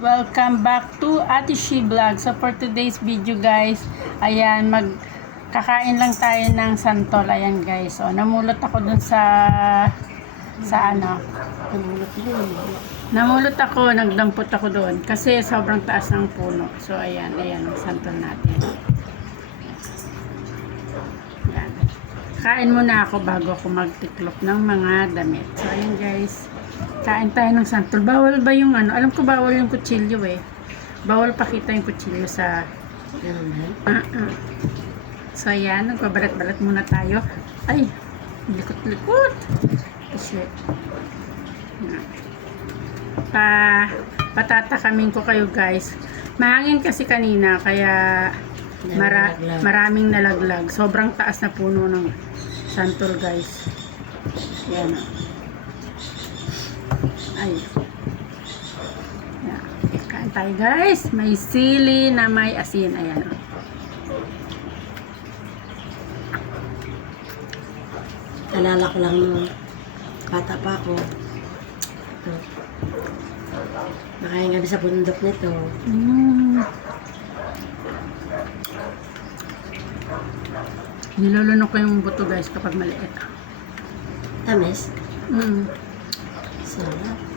Welcome back to Ate She Vlog. So for today's video guys, ayan, mag kakain lang tayo ng santol. Ayan guys. So namulot ako dun sa sa ano. Namulot ako, nagdampot ako doon kasi sobrang taas ng puno. So ayan, ayan, santol natin. Ayan. Kain muna ako bago ako magtiklop ng mga damit. So ayan guys. Kain tayo ng santol. Bawal ba yung ano? Alam ko bawal yung kutsilyo eh. Bawal pakita yung kutsilyo sa... Ah, ah. So ayan, nagbabalat-balat muna tayo. Ay, likot-likot. Shit. Ayan. Pa, patatakamin ko kayo guys. Mahangin kasi kanina, kaya mara, maraming nalaglag. Sobrang taas na puno ng santol guys. Yan. oh. Ay. Yan. Kain tayo guys. May sili na may asin. Ayan. Alala ko lang bata pa ako. Ito. Nakain kami sa bundok nito. Mm. Nilulunok ko yung buto guys kapag maliit. Tamis. Mm. Sarap.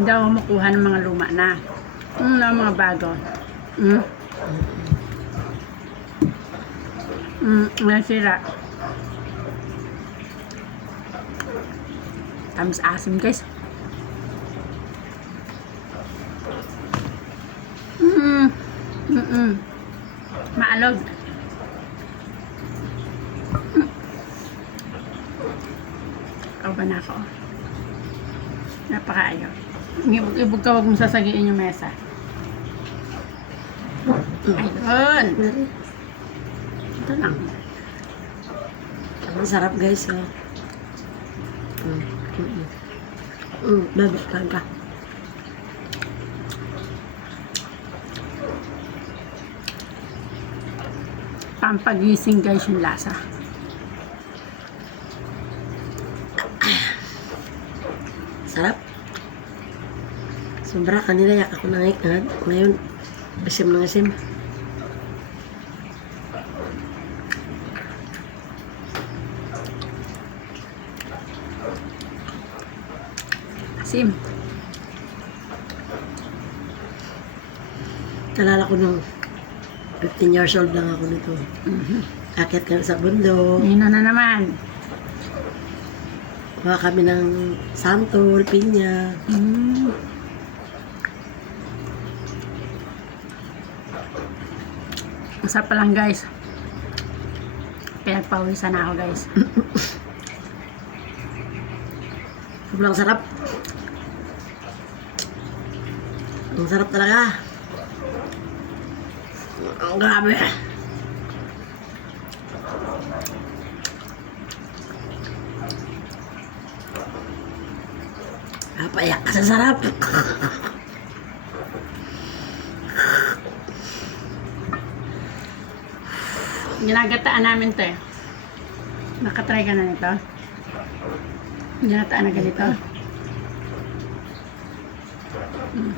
Hindi ako makuha ng mga luma na. Mm, na mga bago. Mm. Mm, nasira. Tamis asim guys. Mm. Mm. -mm. Maalog. Ba na ako? Napakaayaw. Ibog, ka, huwag mong sasagiin yung mesa. Ayun. Ito lang. Ang sarap guys. Oh. Mm. Mm -mm. Mm, babalikan ka. Pampagising guys yung lasa. Sarap. Sobra kanila yak ako nangikad. Ngayon, asim ng asim. Asim. Kalala ko nung 15 years old lang ako nito. Mhm. Akit kami sa bundok. Nino na naman. Kuha kami ng santol, pinya. Mm. Masarap pa lang guys. Pinagpawisan na ako guys. Sobrang sarap. Ang sarap talaga. Ang grabe. Ka sa sarap. Ginagataan namin to eh. Nakatry ka na nito? Ginataan na ganito?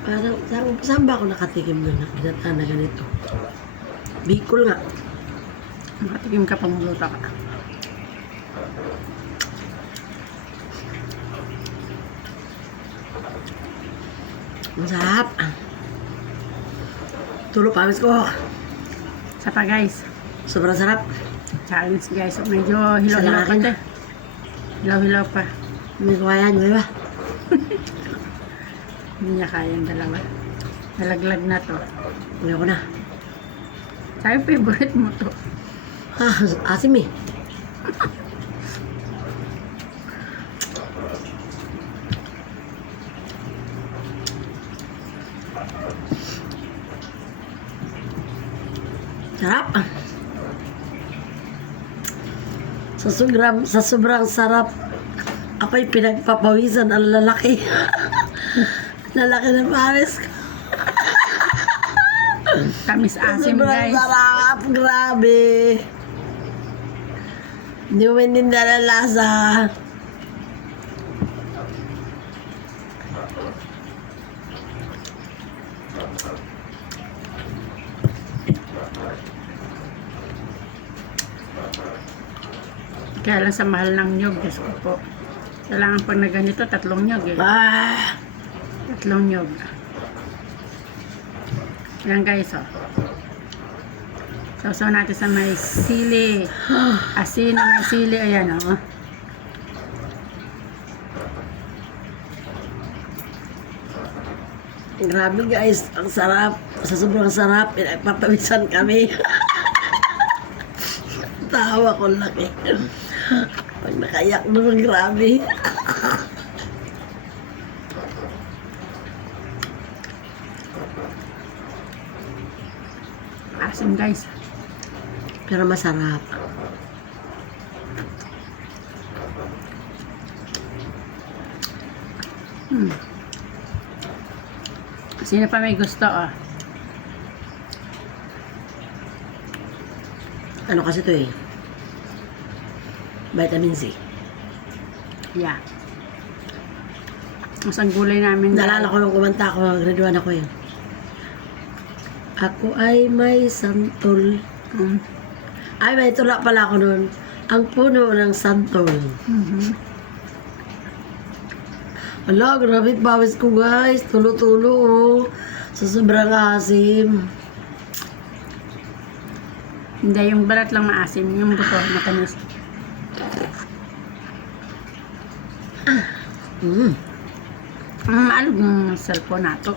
Parang, saan, saan ba ako nakatikim na ginataan na ganito? Bicol nga. Makatikim ka pang luto ka. Ang sarap. Tulo pawis ko. Sa pa guys. Sobrang sarap. Challenge guys. Medyo hilaw-hilaw pa Sa to. eh. Hilaw-hilaw pa. Hindi ko kaya nyo, ba? Hindi niya kaya yung dalawa. Nalaglag na to. Hindi ko na. Sabi favorite mo to. Ah, asim eh. Sarap. Sa sobrang, sa sobrang sarap, ako'y pinagpapawisan ang lalaki. lalaki ng pawis ko. Tamis asim Sobrang guys. sarap, grabe. Hindi mo maintindihan ang Kaya lang sa mahal ng nyog, Diyos ko po. Kailangan pag na ganito, tatlong nyog eh. Ah! Tatlong nyog. Yan guys, oh. Sausaw natin sa may sili. Asin na may sili. Ayan, oh. Grabe guys, ang sarap. Sa sobrang sarap, pinagpapawisan kami. Tawa ko laki. Pag nakayak naman, grabe. Asin guys. Pero masarap. Hmm. Sino pa may gusto, oh? Ano kasi to eh? Vitamin C. Yeah. Mas ang gulay namin. Nalala ko nung kumanta ako, grade 1 ako yun. Ako ay may santol. Mm. Ay, may tula pala ako nun. Ang puno ng santol. Mhm. Ala, grabe pawis ko guys. Tulo-tulo oh. Sa sobrang asim. Hindi, yung balat lang maasim. Yung buto, matamis. Mm. Ang maalog ng cellphone nato.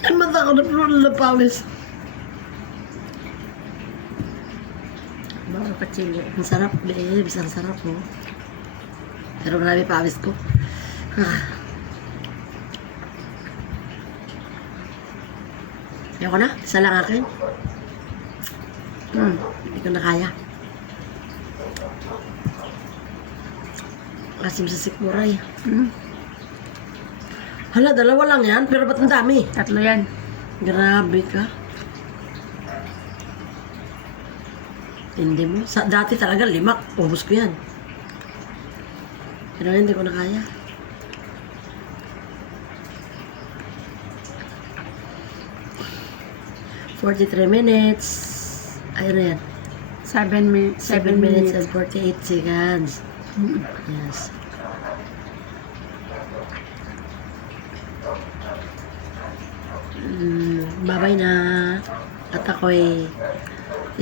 Ang mata ko na puno na pawis. Bawal pa chili. Ang sarap, babes. Ang sarap oh. Pero grabe pawis ko. Ah. Ayoko na. Isa lang akin. Mm. Hindi ko na kaya. Asim sa sikmuray. Mm. Hala, dalawa lang yan. Pero ba't ang dami? Tatlo yan. Grabe ka. Hindi mo. Sa, dati talaga lima. Ubus ko yan. Pero hindi ko na kaya. Forty-three minutes. Ayun na yan. Seven, mi- Seven minutes and forty-eight seconds. Mm. Yes. Mm, babay na. At ako'y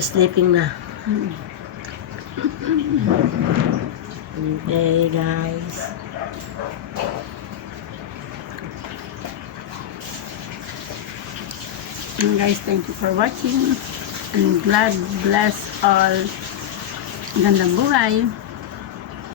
sleeping na. Mm. Okay, guys. And guys, thank you for watching. And God bless all. Gandang buhay.